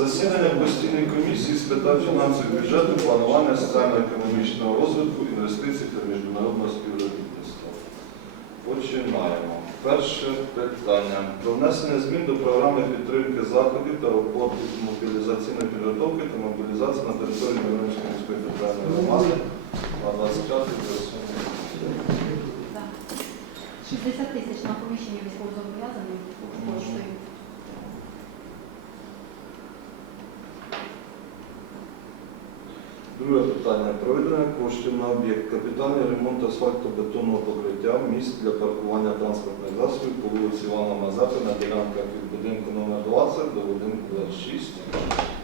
Засідання постійної комісії з питань фінансового бюджету, планування соціально-економічного розвитку, інвестицій та міжнародного співробітництва. Починаємо. Перше питання. Про внесення змін до програми підтримки заходів та роботи з мобілізаційної підготовки та мобілізації на території Миронівської міської територіальної громади на 25 Так. 60 тисяч на поміщення військовозобов'язаних коштує. Друге питання. Проведення коштів на об'єкт капітальний ремонт асфальтобетонного покриття місць для паркування транспортних засобів по вулиці Івана Мазепи на ділянках від будинку номер 20 до будинку 26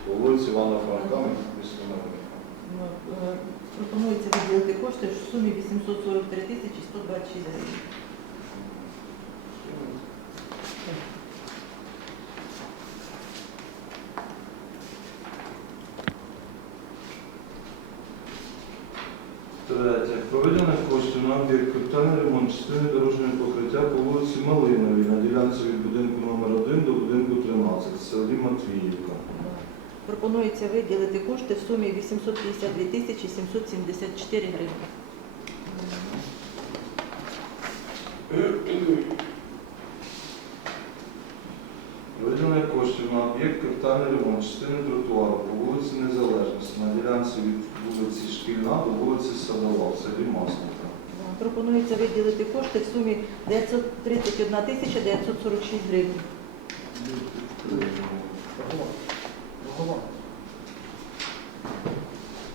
по вулиці Івана Франка міста Миронівка. Ну, е, Пропонується виділити кошти в сумі 843 тисячі 126 гривень. Третє. Проведення коштів на об'єкт капітальний ремонт частини дорожнього покриття по вулиці Малиновій на ділянці від будинку номер 1 до будинку 13 в селі Матвіївка. Пропонується виділити кошти в сумі 852 тисячі 774 гривні. Проведення коштів на об'єкт капітальний ремонт частини тротуару по вулиці Незалежності на ділянці від вулиці Шкільна до вулиці Садова в селі Масловка. Пропонується виділити кошти в сумі 931 тисяча 946 гривень.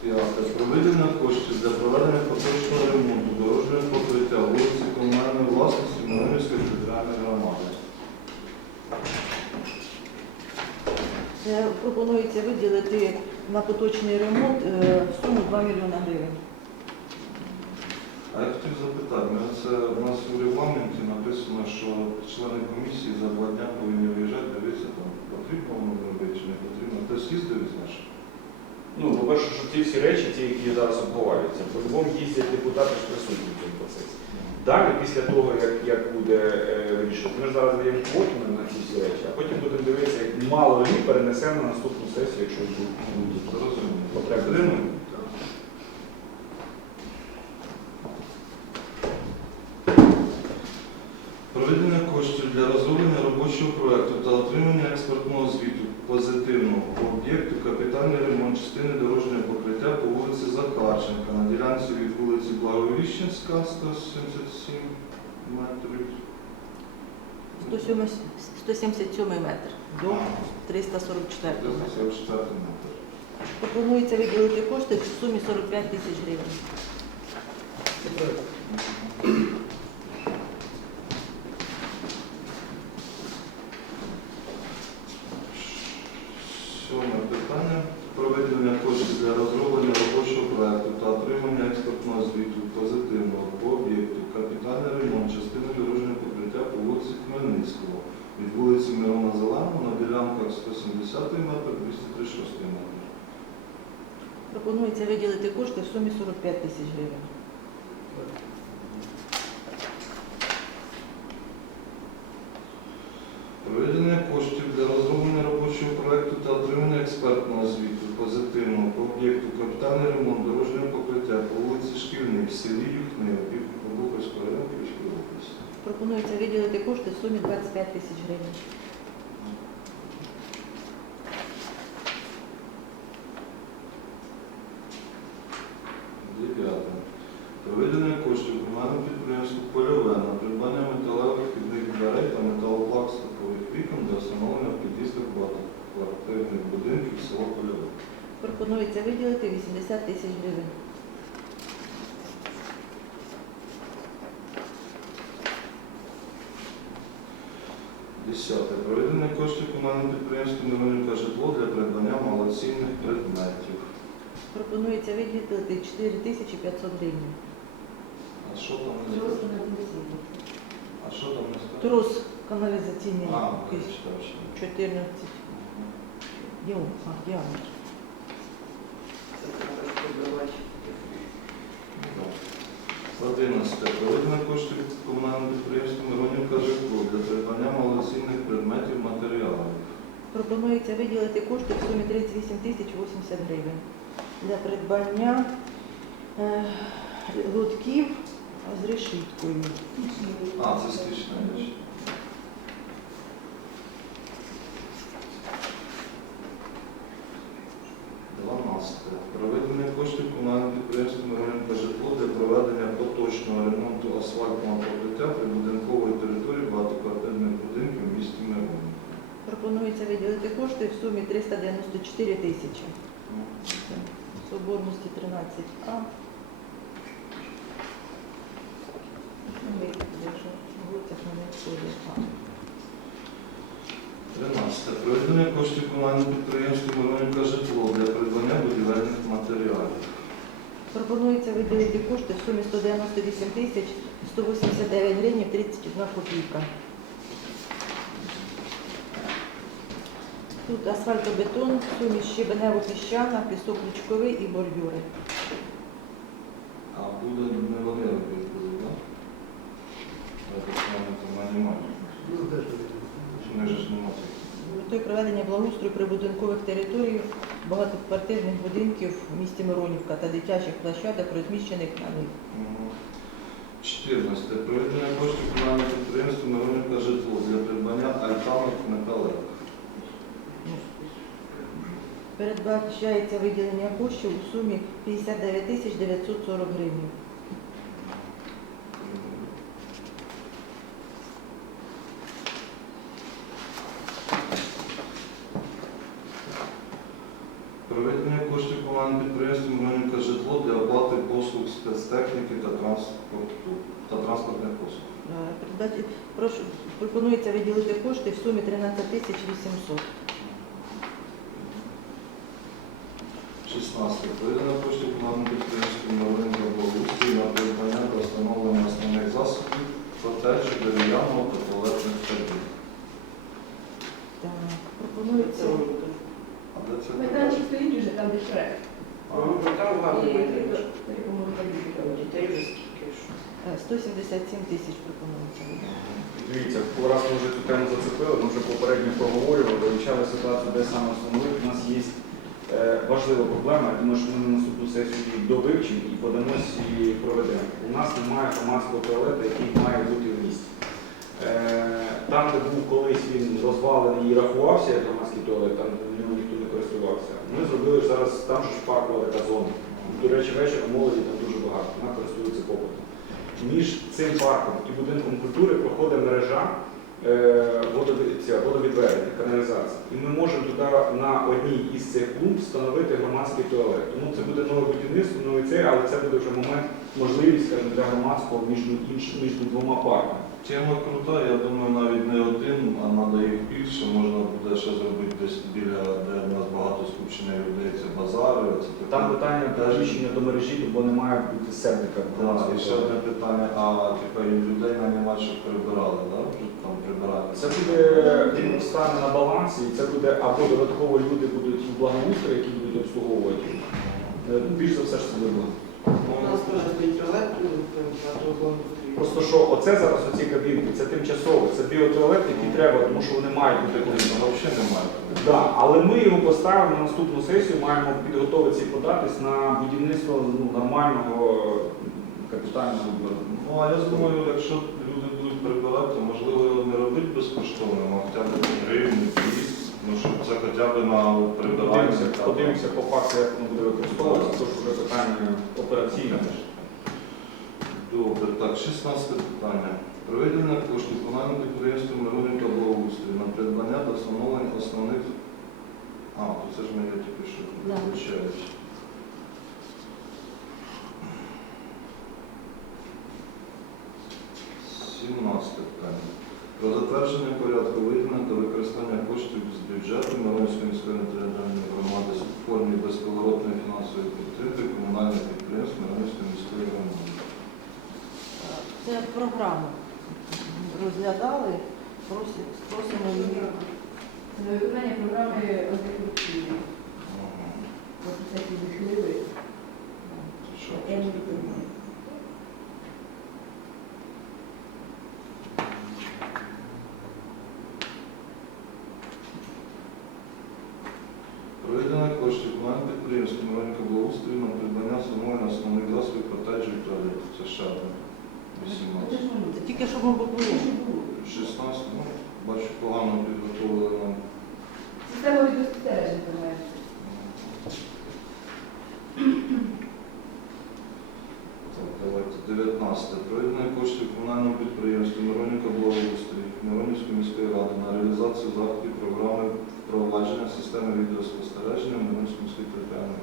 П'яте. Проведення коштів для проведення поточного ремонту дорожнього покриття вулиці комунальної власності Миронівської територіальної громади. Пропонується виділити на поточний ремонт е, суму 2 мільйона гривень. А я хотів запитати, це у нас у регламенті написано, що члени комісії за два дня повинні виїжджати, дивитися, там потрібно воно робити чи не потрібно. Хтось їздив із наших? Ну, по-перше, що ці всі речі, ті, які зараз обговорюються, по-любому їздять депутати ж присутні в цьому процесі. Далі, після того, як, як буде е, вирішувати, ми ж зараз даємо квоту на- ці всі речі, а потім будемо дивитися, як мало лі перенесемо на наступну сесію, якщо будуть потреби. Підтримуємо? Проведення коштів для розроблення робочого проекту та отримання експертного звіту позитивного по об'єкту капітальний ремонт частини дорожнього покриття по вулиці Захарченка на ділянці від вулиці 177 метрів. 107 177 метр до 344 метра. 44 метр. Пропонується виділити кошти в сумі 45 тисяч гривень. Сьоме питання. Проведення коштів для розроблення робочого проекту та отримання експертного звіту позитивного по об'єкту капітальний ремонт частини дорожнього покриття по вулиці Хмельницького від вулиці Мирона Зеленого на ділянках 170 метр, 236 метр. Пропонується виділити кошти в сумі 45 тисяч гривень. Проведення коштів для розроблення робочого проекту та отримання експертного звіту позитивного по об'єкту капітальний ремонт дорожнього покриття по вулиці Шкільник, в селі Юхнив, Бухарського району Київської області. Пропонується виділити кошти в сумі 25 тисяч гривень. Дев'яте. Проведення коштів комунальному підприємству Польове на придбання металевих вхідних дверей та металопластикових вікон для встановлення в під'їздах багатоквартирних будинків села Польове. Пропонується виділити 80 тисяч гривень. Десяте. Проведення коштів комунальному підприємству Миронівка житло для придбання малоцінних предметів. Пропонується виділити 4500 гривень. А що там не А що там не сказано? Трос каналізаційний А, якийсь читав ще. 14 діом, а, діаметр. Одинадцяте. Проведення коштів комунальному підприємству Миронівка житло для придбання малоцінних предметів матеріалів. Пропонується виділити кошти в сумі 38 тисяч 80 гривень для придбання е, лотків з решіткою. А, це стічна річ. Дванадцяте. Проведення коштів комунальним підприємством «Ринка житло для проведення поточного ремонту асфальтного покриття прибудинкової території багатоквартирних будинків в місті Мирони. Пропонується виділити кошти в сумі 394 тисячі. Соборності 13А. Вулиця Хмельницького, А. 13. Проведення коштів комунальним підприємством «Ринка житло для придбання будівельних матеріалів. Пропонується виділити кошти в сумі 198 тисяч 189 гривень 31 копійка. Тут асфальтобетон, суміш щебенево-піщана, пісок лучковий і бордюри. А буде не вони немає? Метою проведення благоустрою прибудинкових територій, багатоквартирних будинків в місті Миронівка та дитячих площадок, розміщених на них. Мгм. 14. Проведення коштів комунального підприємства «Миронівка житло для придбання альтанок металевих. Передбачається виділення коштів у сумі 59 тисяч 940 гривень. Проведення коштів комунального підприємства «Миронівка житло для оплати послуг спецтехніки та транспорту та транспортних послуг. Е, Прошу, пропонується виділити кошти в сумі 13 тисяч 800. 16. Проведення коштів комунального підприємства «Миронівка благоустрій на придбання та встановлення основних засобів котеджу дерев'яного та туалетних табів. Так, Пропонується А де це? Майданчик стоїть уже там, де шрек. А, Дітей вже скільки ж. е, 177 тисяч пропонується. Дивіться, раз ми вже цю тему зацепили, ми вже попередньо проговорювали, вивчали ситуацію, де саме встановити. У нас є е, важлива проблема, я думаю, що ми на наступну сесію її довивчимо і подамо і проведемо. У нас немає громадського туалету, який має бути в місті. Е, Там, де був колись він розвалений і рахувався як громадський туалет, там нього ніхто не користувався. Ми зробили зараз там ж паркова така зона. До речі, вечором молоді там дуже багато, вона користується попитом. Між цим парком і будинком культури проходить мережа е, водовідведення, каналізації. І ми можемо туди на одній із цих клумб встановити громадський туалет. Тому це буде нове будівництво, новий цей, але це буде вже момент, можливість скажімо, для громадського між, між, між двома парками. Тема крута, я думаю, навіть не один, а треба їх більше. Можна буде ще зробити десь біля, де в нас багато скупчення людей, це базари. Це таке. Там питання підключення до мережі, бо не має бути сервіка Да, і ще одне питання, а типа і людей нанімати, щоб прибирали, да? Вже там прибирати. Це буде він стане на балансі, і це буде або додатково люди будуть в благоустрої, які будуть обслуговувати. Е, Більш за все ж це буде. У нас теж стоїть туалет, ну, на другому Просто що оце зараз оці кабінки, це тимчасово, це біотуалет, який треба, тому що вони мають бути Там комунальні. взагалі немає. Да, але ми його поставимо на наступну сесію, маємо підготуватися і податись на будівництво ну, нормального капітального будинку. Ну, а я думаю, якщо люди будуть прибирати, то можливо його не робити безкоштовно, а хоча б гривень, 200, ну щоб це хоча б на прибирання. Подивимося, подивимося по факту, як воно буде використовуватися, це вже питання операційне. Добре, так, 16 питання. Проведення коштів комунальним підприємством Миронівка благоустрій на придбання та встановлення основних. А, то це ж ми я тільки що Да. вибачаюсь. Сімнадцяте питання. Про затвердження порядку виділення та використання коштів з бюджету Миронівської міської територіальної громади у формі безповоротної фінансової підтримки комунальних підприємств Миронівської міської. Це програму розглядали, просимо її. На виконання програми антикорупційної. Ось такі відхилили. Що? Я не виконую. комунальним підприємством Миронівка благоустрою на придбання замовлення основних засобів котеджів і туалетів. Це ще одне. 18. Це тільки що ми було. 16, ну, бачу, погано підготовили нам. Система відеоспостережень думаю. Так, давайте 19. Проведення коштів комунального підприємства Миронівка благоустрій Миронівської міської ради на реалізацію заходів програми впровадження системи відеоспостереження в Миронівській міській територіальній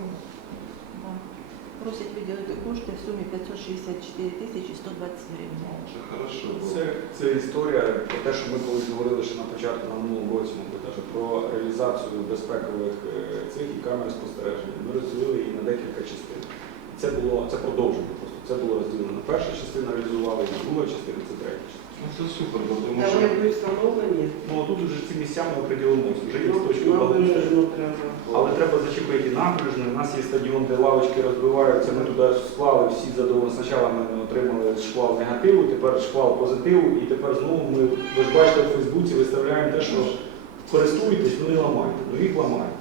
Просять виділити кошти в сумі 564 тисячі 120 гривень. Це хорошо. Це, це історія про те, що ми колись говорили ще на початку на минулому році, мабуть, про реалізацію безпекових е, цих і камер спостереження. Ми розділили її на декілька частин. Це було це продовження просто. Це було розділено. Перша частина реалізувала, і друга частина це третя частина. Ну, це супер, бо тому Та що вони будуть встановлені. Ну тут вже ці місця ми оприділимося. Вже є точки Нам благоустрою. виражено треба. Але треба зачепити набережну. У нас є стадіон, де лавочки розбиваються. Ми туди склали всі задоволені. Спочатку ми отримали шквал негативу, тепер шквал позитиву, і тепер знову ми, ви ж бачите, в Фейсбуці виставляємо те, що користуєтесь, ну не ламайте, ну їх ламають.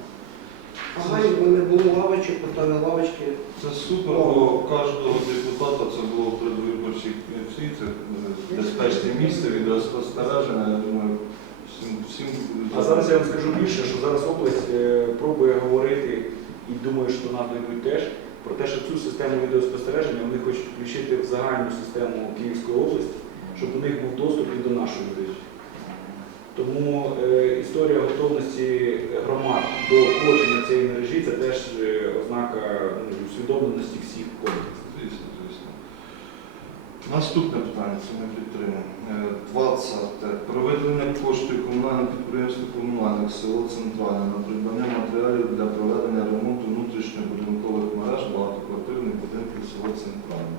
А має би не було лавочок, поставили лавочки. це супер, бо кожного депутата це було в предвиборчій ці, це е, безпечне місце відеоспостереження. Я думаю, всім, всім А зараз я вам скажу більше, що зараз область е, пробує говорити і думаю, що до нас дійдуть теж про те, що цю систему відеоспостереження вони хочуть включити в загальну систему Київської області, щоб у них був доступ і до нашої мережі. Тому е, історія готовності громад до входження цієї мережі це теж е, ознака ну, усвідомленості всіх комплексів. Наступне питання, це ми підтримуємо. Е, 20. Проведення коштів комунального підприємства комунальних село Центральне на придбання матеріалів для проведення ремонту внутрішньобудинкових мереж багатоквартирних будинків село Центральне.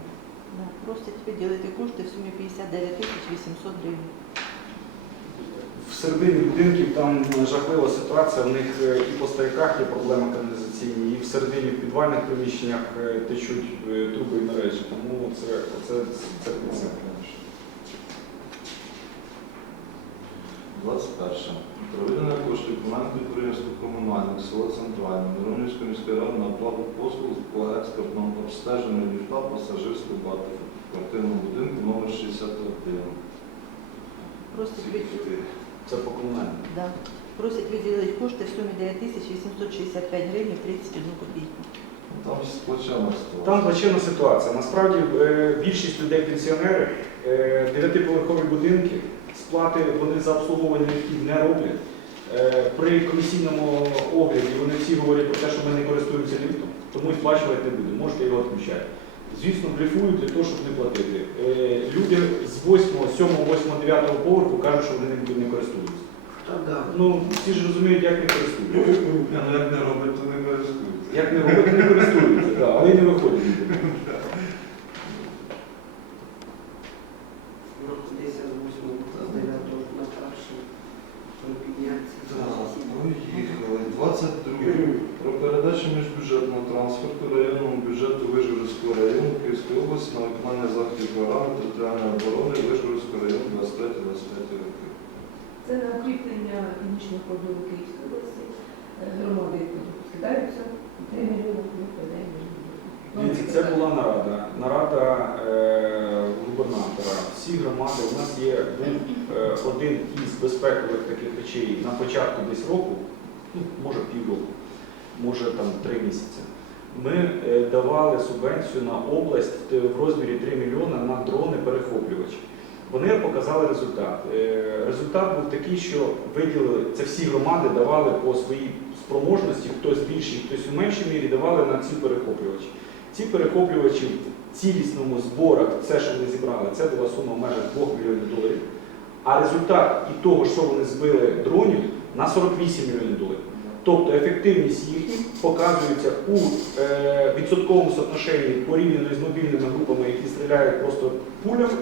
Просять виділити кошти в сумі 59 тисяч 800 гривень. В середині будинків там жахлива ситуація. В них е, і по стояках є проблеми каналізаційні, і в середині в підвальних приміщеннях е, течуть е, труби і мережі. Тому це, це, це, це. 21. Проведення коштів комунального підприємства комунальних село Центральне Миронівської міської ради на оплату послуг по експертному обстеженню ліфта пасажирського багатоквартирного будинку номер 61. Просять виділити. Це по комунальному. Да. Просять виділити кошти в сумі 9 тисяч 865 гривень 31 копійку. Там сплачена ситуація. Там плачевна ситуація. Насправді е, більшість людей пенсіонери, е, дев'ятиповерхові будинки, сплати вони за обслуговування ліфтів не роблять. Е, При комісійному огляді вони всі говорять про те, що ми не користуємося ліфтом, тому і сплачувати не будемо, можете його відключати. Звісно, блефують для того, щоб не платити. Е, Люди з 8, 7, 8, 9 поверху кажуть, що вони ним не користуються. Ну, всі ж розуміють, як не користуються. Ну, як не робить, то не користується. Як не роблять, не користуються, але й не виходять. Року 10 8 з 9 на перший. Там підняться. Так, Поїхали. 22. Про передачу міжбюджетного трансферту районному бюджету Вижгородського району Київської області на виконання заходів програми територіальної оборони Вижгородського району 23-25 років. Це на укріплення північного кордону Київської області. Е, Громади скидаються 3 мільйони, ми подаємо. Дивіться, Це була нарада. Нарада е, губернатора. Всі громади. У нас є був е, один із безпекових таких речей на початку десь року, ну, може півроку, може там три місяці. Ми е, давали субвенцію на область в розмірі 3 мільйони на дрони перехоплювачі. Вони показали результат. Е, Результат був такий, що виділили це всі громади давали по своїй спроможності, хтось в хтось у меншій мірі давали на ці перехоплювачі. Ці перехоплювачі в цілісному зборах, все, що вони зібрали, це була сума в межах 2 мільйонів доларів. А результат і того, що вони збили дронів, на 48 мільйонів доларів. Тобто ефективність їхня показується у е, відсотковому соотношенні порівняно з мобільними групами, які стріляють просто пулями,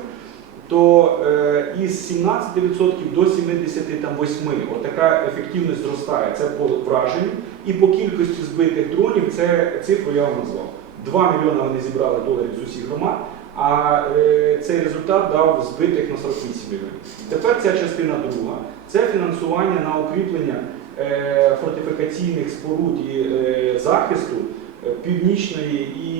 то е, із 17% до 78%. Отака ефективність зростає. Це по враженню. І по кількості збитих дронів це цифру я вам назвав. 2 мільйони вони зібрали доларів з усіх громад, а е, цей результат дав збитих на 48 мільйонів. Тепер ця частина друга це фінансування на укріплення е, фортифікаційних споруд і е, захисту північної і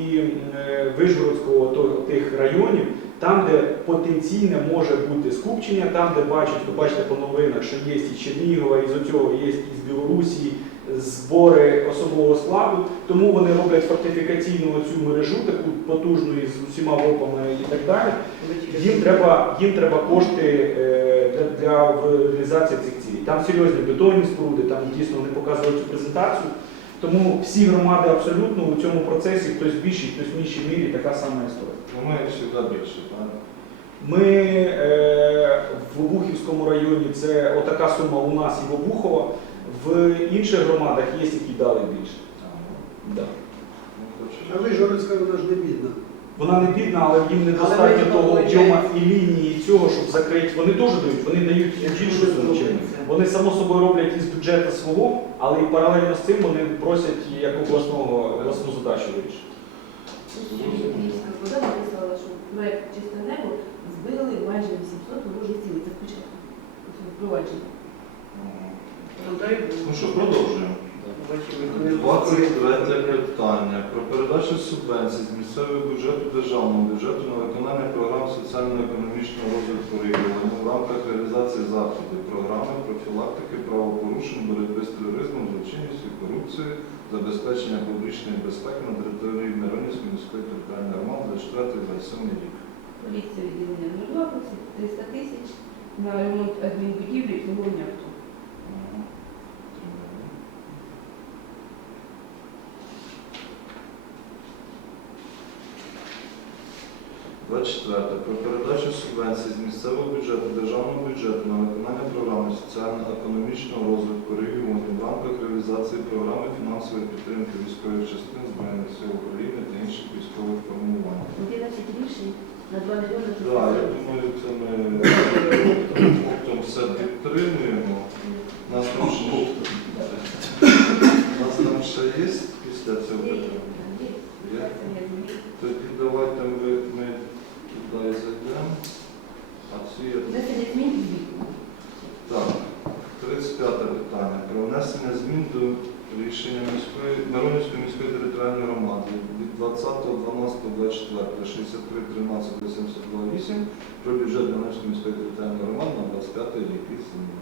Вишгородського то- тих районів, там, де потенційне може бути скупчення, там, де бачать, ви бачите по новинах, що є і Чернігова, і з цього є і з Білорусі збори особового складу. Тому вони роблять фортифікаційну цю мережу, таку потужну із усіма ВОПами і так далі. Їм треба, їм треба кошти е, для, для реалізації цих цілей. Там серйозні бетонні споруди, там дійсно вони показували цю презентацію. Тому всі громади абсолютно у цьому процесі хтось в більшій, хтось в меншій мірі така сама історія. Ну, ми завжди більше, так? Ми е, в Обухівському районі це отака сума у нас і в Обухова. В інших громадах є, які дали більше. Да. Ну. А Вижгородська вона ж не бідна. Вона не бідна, але їм недостатньо того виходить- об'єму і лінії цього, щоб закрити. Вони теж дають, вони дають більшу суму. чим ми. Вони само собою роблять із бюджету свого, але і паралельно з цим вони просять як обласного обласну задачу вирішити. Київська вода написала, що проект «Чисте небо» збили майже 800 ворожих цілей. Це спочатку. Це впровадження. Ну, що, продовжуємо. Бачимо, коли 23 питання про передачу субвенцій з місцевого бюджету державного бюджету на виконання програм соціально-економічного розвитку регіону в рамках реалізації заходів програми профілактики правопорушень, боротьби з тероризмом, злочинністю, корупцією, забезпечення публічної безпеки на території Миронівської міської територіальної громади за 4-27 рік. Поліція відділення номер 2 300 тисяч на ремонт адмінбудівлі і авто. Ага. 24. Про передачу субвенцій з місцевого бюджету державного бюджету на виконання програми соціально-економічного розвитку регіонів в рамках реалізації програми фінансової підтримки військових частин Збройних сил України та інших військових формувань. 11 рішень на 2 мільйони. Так, я думаю, це ми оптом все підтримуємо. Нас там ще, нас там ще є після цього питання? Тоді давайте ми туди зайдемо. А ці так, 35 питання. Про внесення змін до рішення міської Миронівської міської територіальної громади від 20.12.24 63 13 82 про бюджет Миронівської міської територіальної громади на 25 рік. І зміни.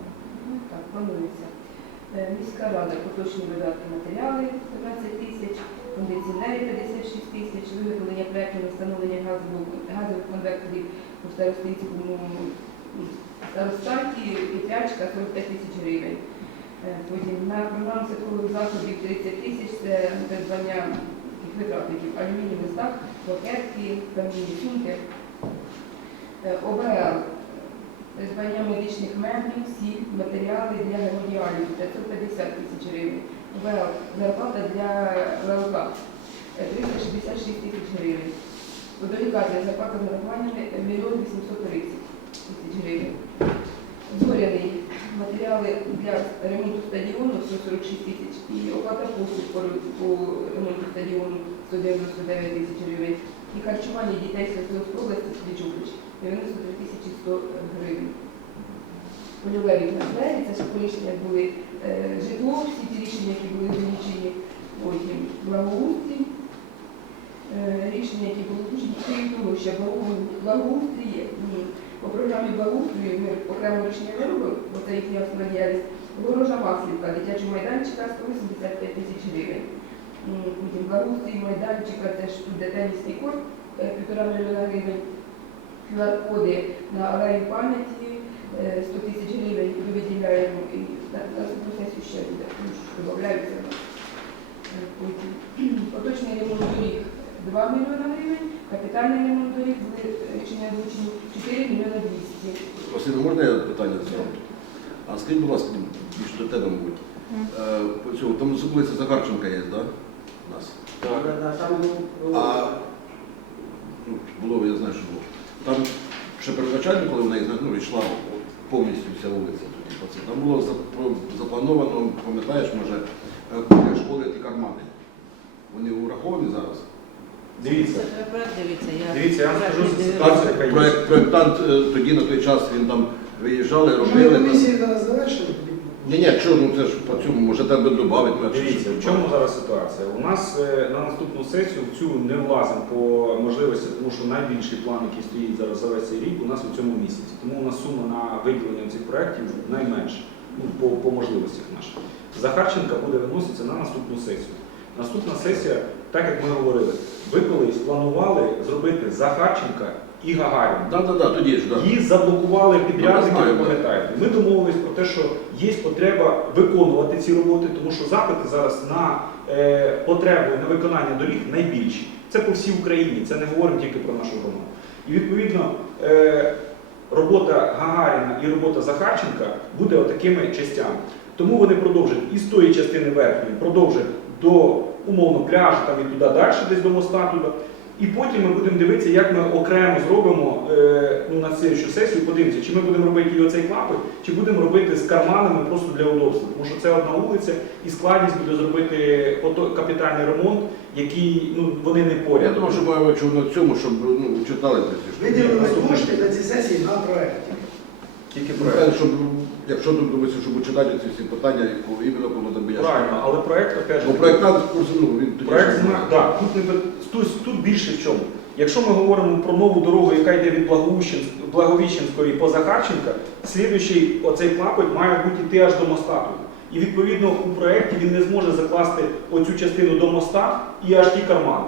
Ну, Так, планується. Е, Міська рада поточні видатки матеріали 15 тисяч, кондиціонери 56 тисяч, виготовлення проєктів встановлення газових конвекторів у старостинському м, старостаті і трячка 45 тисяч гривень. Е, Потім на програму святкових заходів 30 тисяч це придбання таких витратників, алюмінієвий стак, пакетки, камінні сумки. Е, ОБЛ Придбання медичних меблів, сіль, матеріали для гемодіалізу 550 тисяч гривень. Зарплата для ВЛК е, 366 тисяч гривень. Водолікарня зарплата з нарахуваннями 1 830 тисяч гривень. Зоряний матеріали для ремонту стадіону 146 тисяч і оплата послуг по, ремонту стадіону 199 тисяч гривень. І харчування дітей Святої області Свічович 93 тисячі 100 гривень. Польове двері, це ж рішення були е, житло, всі ті рішення, які були залучені, потім благоустрій, е, рішення, які були залучені, крім того, що благоу- благоустрій, по програмі благоустрою ми окремо рішення не робимо, бо це їхня основна. Ворожа маслівка, дитячого майданчика 185 тисяч гривень. Потім благоустрій майданчика, теж тут де тенісний корт, е, півтора мільйона гривень. QR-коди на алею пам'яті 100 тисяч гривень ми виділяємо і на на наступну сесію ще буде, тому що додаються. в нас. Е, Потім поточний ремонт доріг 2 мільйона гривень, капітальний ремонт доріг були рішення озвучені 4 мільйона 200. Василь, можна я питання задам? А скажіть, будь ласка, більше до тебе, мабуть. Е, цьому, там вулиця Захарченка є, так? У нас. Да, да, там А ну, було, я знаю, що було. Там ще передбачально, коли вона ну, йшла повністю вся вулиця. тоді, по це, Там було заплановано, пам'ятаєш, може, е, біля школи ті кармани. Вони враховані зараз. Дивіться, Це проект дивіться, я дивіться, я вам скажу не ситуацію, яка є. Проєктант е, тоді на той час він там виїжджали, Ми робили. комісії зараз завершили. Ні, Ні, що, ну це ж по цьому, може треба додати. Дивіться, в чому зараз ситуація? У нас е, на наступну сесію в цю не влазимо по можливості, тому що найбільший план, який стоїть зараз за весь цей рік, у нас у цьому місяці. Тому у нас сума на виділення цих проєктів найменша ну, по, по можливостях наших. Захарченка буде виноситися на наступну сесію. Наступна сесія, так як ми говорили, ви колись планували зробити Захарченка і Гагаріна. Да, да, да, тоді ж, да. Її заблокували підрядники, Ну, знаю, ви пам'ятаєте. Ми домовились про те, що є потреба виконувати ці роботи, тому що запити зараз на е, потребу на виконання доріг найбільші. Це по всій Україні, це не говоримо тільки про нашу громаду. І відповідно е, робота Гагаріна і робота Захарченка буде отакими частями. Тому вони продовжать і з тої частини верхньої, продовжать до умовно пляжу там і туди далі, десь до моста туди. І потім ми будемо дивитися, як ми окремо зробимо е, ну, на слідчу сесію, подивимося, чи ми будемо робити і оцей клапоть, чи будемо робити з карманами просто для удобства. Тому що це одна вулиця, і складність буде зробити капітальний ремонт, який ну, вони не поряд. Я думав, що якщо на цьому, щоб ну, читали це. Виділили кошти на ці сесії на проєкті. Тільки Ну, щоб, якщо тут думається, щоб читати ці всі питання, яку іменно там я Правильно, але проект, опять же, Бо проєктант, ну, він тоді Проект зна... да, тут, не... тут, тут більше в чому. Якщо ми говоримо про нову дорогу, яка йде від Благовіщенськ- Благовіщенської по Захарченка, слідуючий оцей клапоть має бути йти аж до моста. тут. І відповідно у проєкті він не зможе закласти оцю частину до моста і аж ті кармани.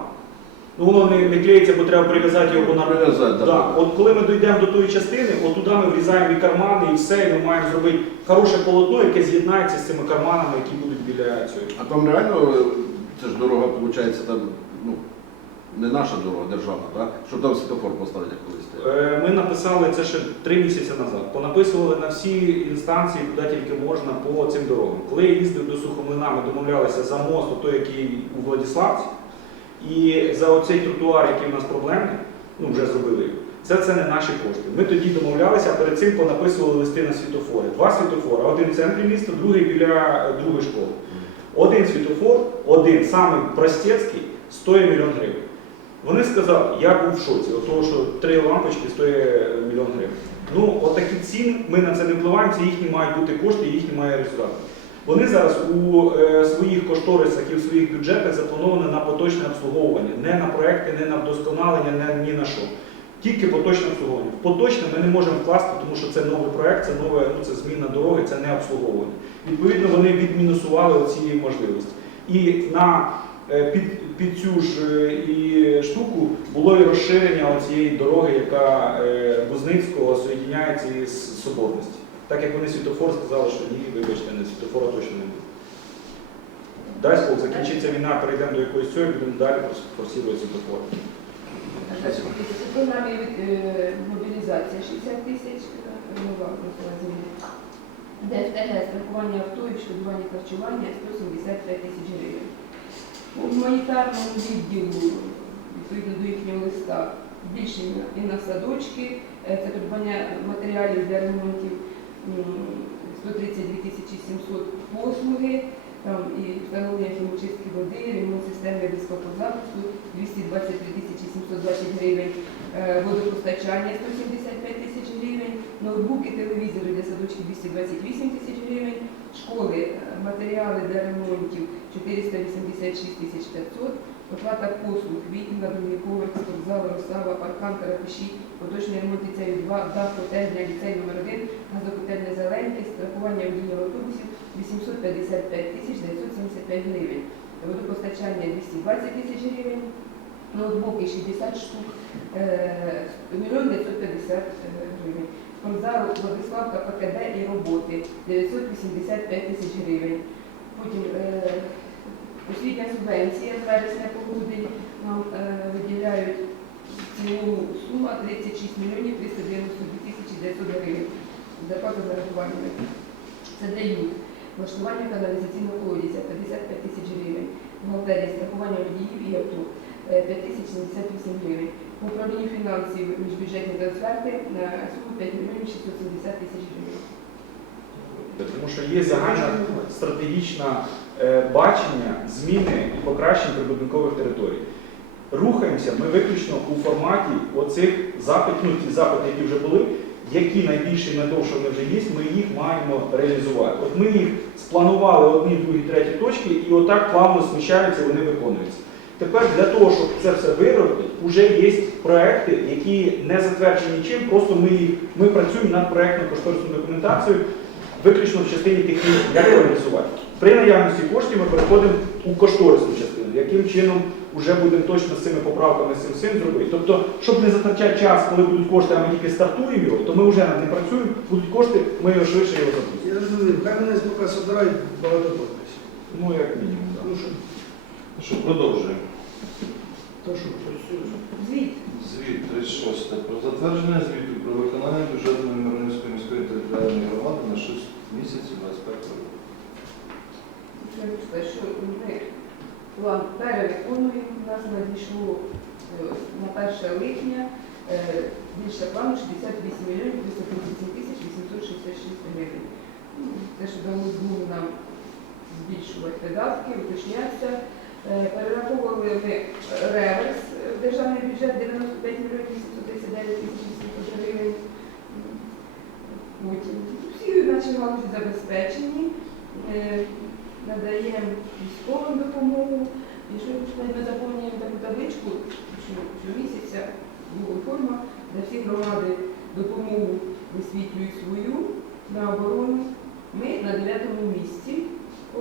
Ну воно не, не клеїться, бо треба прив'язати його на Прив'язати, да. Да. От коли ми дійдемо до тої частини, от туди ми врізаємо і кармани, і все, і ми маємо зробити хороше полотно, яке з'єднається з цими карманами, які будуть біля цього. А там реально, е, це ж дорога, виходить, там, ну, не наша дорога, державна, так? Щоб там світофор поставити як колись. стояв. Е, Ми написали це ще три місяці назад. Понаписували на всі інстанції, куди тільки можна по цим дорогам. Коли я їздив до Сухомлина, ми домовлялися за мост, той, який у Владиславці, і за оцей тротуар, який у нас проблемний, ну вже зробили його. Це, це не наші кошти. Ми тоді домовлялися, а перед цим понаписували листи на світофори. Два світофори, один в центрі міста, другий біля е, другої школи. Один світофор, один самий простецький, стоїть мільйон гривень. Вони сказали, я був в шоці, от того, що три лампочки стоїть мільйон гривень. Ну, отакі ціни, ми на це не впливаємо, це їхні мають бути кошти, їхні має результати. Вони зараз у е, своїх кошторисах і в своїх бюджетах заплановані на поточне обслуговування, не на проекти, не на вдосконалення, не ні на що. Тільки поточне обслуговування. В поточне ми не можемо вкласти, тому що це новий проект, це нове, ну, це зміна дороги, це не обслуговування. Відповідно, вони відмінусували оці можливості. І на е, під, під цю ж е, і штуку було і розширення цієї дороги, яка Бузницького соєдиняється із Соборності. Так як вони світофор сказали, що ні, вибачте, не світофора точно не буде. Дай Бог, закінчиться війна, перейдемо до якоїсь цього, і будемо далі просідувати світофор. В програмі е, мобілізація 60 тисяч, е, нова землі. ДФТГ, страхування авто і відшкодування харчування 175 тисяч гривень. У гуманітарному відділу, відповідно до їхнього листа, збільшення і на садочки, е, це придбання матеріалів для ремонтів 132 тисячі 700 послуги, там і встановлення хімочистки води, ремонт системи безпекозахисту 223 тисячі 720 гривень, е, водопостачання 175 тисяч гривень, ноутбуки, телевізори для садочків 228 тисяч гривень, школи, е, матеріали для ремонтів 486 тисяч 500, оплата послуг, вікна, поверх, спортзал, розсава, паркан, карапіші, поточний ремонт ліцею 2, дах, котельня, ліцей номер 1, газокотельне зеленки, страхування водіння автобусів 855 тисяч 975 гривень, водопостачання 220 тисяч гривень, ноутбуки 60 штук, е, 1 950 гривень. Спортзал Владиславка ПКД і роботи 985 тисяч гривень. Потім е, освітня субвенція з вересня по грудень нам е, виділяють сума 36 мільйонів 392 тисячі 900 гривень. Зарплата за рахуваннями. Це дають влаштування каналізаційного колодязя 55 тисяч гривень, бухгалтерія страхування водіїв і авто е, 5 тисяч 78 гривень. По управлінню фінансів міжбюджетні трансферти на суму 5 мільйонів 670 тисяч гривень. Тому що є загальне стратегічне е, бачення зміни і покращень прибудинкових територій. Рухаємося ми виключно у форматі оцих запитів, ну ті запити, які вже були, які найбільші найдовше вони вже є, ми їх маємо реалізувати. От ми їх спланували одні, другі, треті точки, і отак плавно сміщаються, вони виконуються. Тепер для того, щоб це все виробити, вже є проекти, які не затверджені чим, просто ми, їх- ми працюємо над проектно-кошторисною документацією, виключно в частині технічної, як реалізувати. При наявності коштів ми переходимо у кошторисну частину, яким чином вже будемо точно з цими поправками з цим всім зробити. Тобто, щоб не затрачати час, коли будуть кошти, а ми тільки стартуємо його, то ми вже над ним працюємо, будуть кошти, ми його швидше його запустимо. Я розумію, хай мене поки собирають багато подписів. Ну, як мінімум. так. Ну що, Ну Що, продовжуємо. то що, працюєш? Звіт. Звіт 36. Про затвердження звіту про виконання бюджету Миронівської міської територіальної громади на 6 місяців 25 року. Сказати, що план перевиконуємо. У нас надійшло е, на 1 липня е, більше плану 68 мільйонів 337 тисяч 866 гривень. Ну, Те, що дало змогу нам збільшувати видатки, уточнятися. Е, Перераховували ми реверс в державний бюджет 95 мільйонів 839 тисяч 800 гривень. Всі наші галузі забезпечені. Надаємо військовим допомогу. Якщо ми заповнюємо таку табличку, що щомісяця Google форма, де всі громади допомогу висвітлюють свою на оборону. Ми на 9 місці по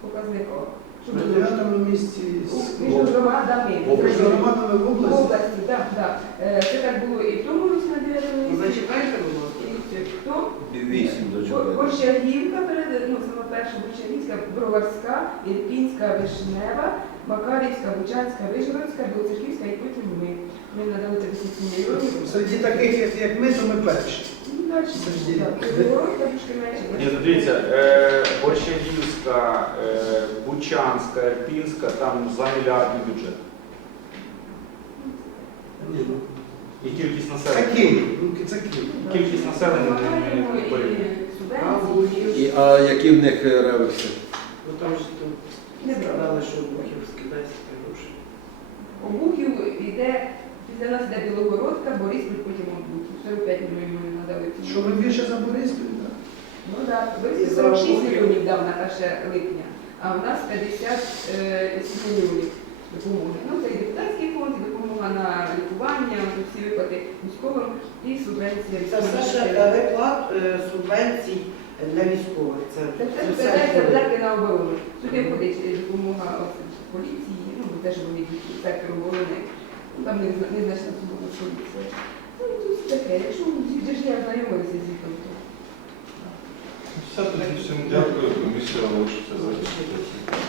показниках. На дев'ятому місці з Між громадами. між громадами в В області. області, так, так. Е, Це так було і в тому році на 9 місці. Зачекайте, будь ласка. І Хто? Вісім до чого. Борщагівка, перед- ну, саме перша Борщагівська, Броварська, Ірпінська, Вишнева, Макарівська, Бучанська, Вишгородська, Білоцерківська і потім ми. Ми надали 37 мільйонів. Серед таких, як, як ми, то ми перші. Ну, далі. Трошки менше. Ну дивіться, е, Борщагівська, е, Бучанська, Ірпінська, там за мільярдний бюджет. Ні, ну, І кількість Це населення. Київ, ну, це Київ. Кількість населення не- не- не Макарівку і порівняно. І, а які в них е, реверси? Ну там ж тут Не брали. сказали, що Бухів скидається гроші. Обухів йде, після нас йде Білогородка, Бориспіль, потім Обухів. 45 мільйонів ми надали. Що ми більше за Бориспіль, так? Ну так, І Бориспіль 46 Обухів. мільйонів дав на 1 липня, а в нас 57 мільйонів допомоги. Ну, це і депутатський фонд, і допомога на лікування, це всі виплати військовим і субвенція. Це все ще виплат е, субвенцій для військових. Це, Це це видатки на оборону. Сюди входить допомога поліції, ну, те, що вони сектор оборони. Ну, там незна- незначна сума поліція. Ну, тут все таке. Якщо вже ж я знайомилася з віком, то Все, тоді всім дякую.